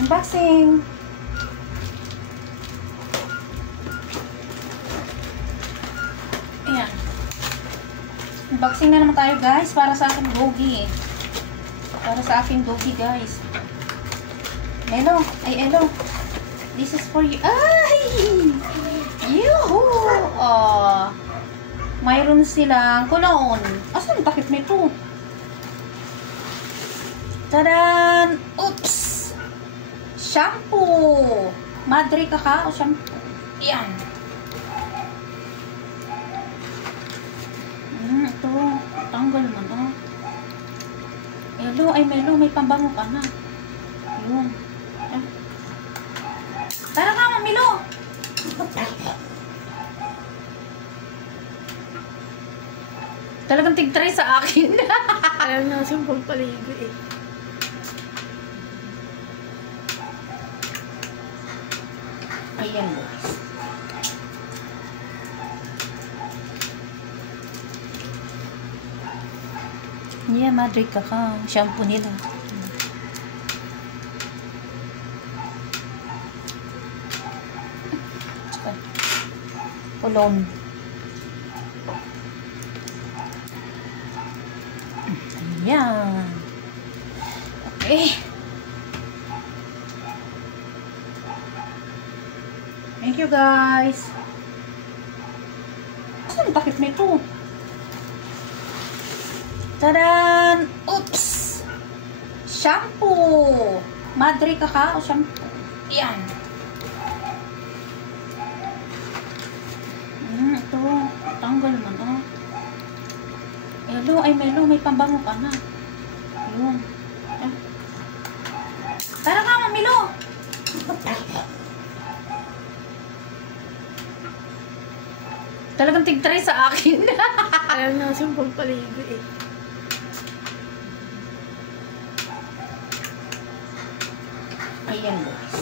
Unboxing. Ayan. Unboxing na naman tayo guys. Para sa aking doggy. Para sa aking doggy guys. Hello. Ay, hello. This is for you. Ay! Yuhu! Oh. Mayroon silang cologne. Asan ang takip nito? Tadan! Oops! Shampoo! Madre Cacao shampoo. Yan. Ito. Tanggal mo, no? Hello, ay Melo, may pambango ka na. Yun. Tara ka, Melo! Talagang tig-try sa akin. Alam na kasi pagpaligo eh. Ayan guys. Yeah, Madre Cacao. Shampoo nila. Cologne. Ayan. Okay. Thank you guys. Saan ang takip nito? Tadan! Oops! Shampoo! Madre Cacao shampoo. Yan. Ito. Tanggal mo, no? Hello, ay Melo, may pambango ka na. Yun. Tara ka, Melo! Talagang tig-try sa akin. Alam na kasi pagpaligo eh. Ayan guys.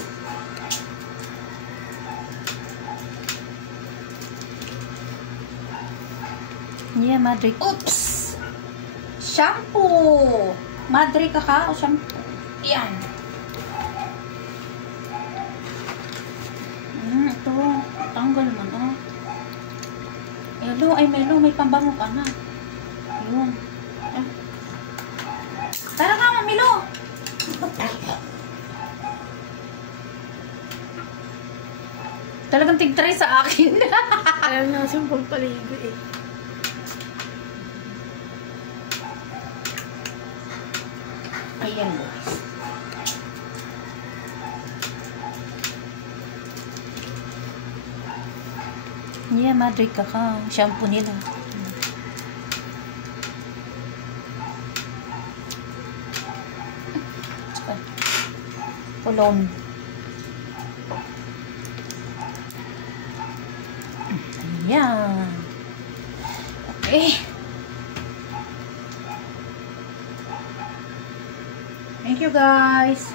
Yeah, Madre. Oops! Shampoo! Madre Cacao shampoo. Yan. Ito. Tanggal mo, no? Hello, ay Melo, may pambango ka na. Yun. Tara ka, Melo! Talagang tig-try sa akin. Alam na kasi pagpaligo eh. Ayan guys. Yeah, Madre Cacao. Shampoo nila. Cologne. Ayan. Okay. Thank you guys.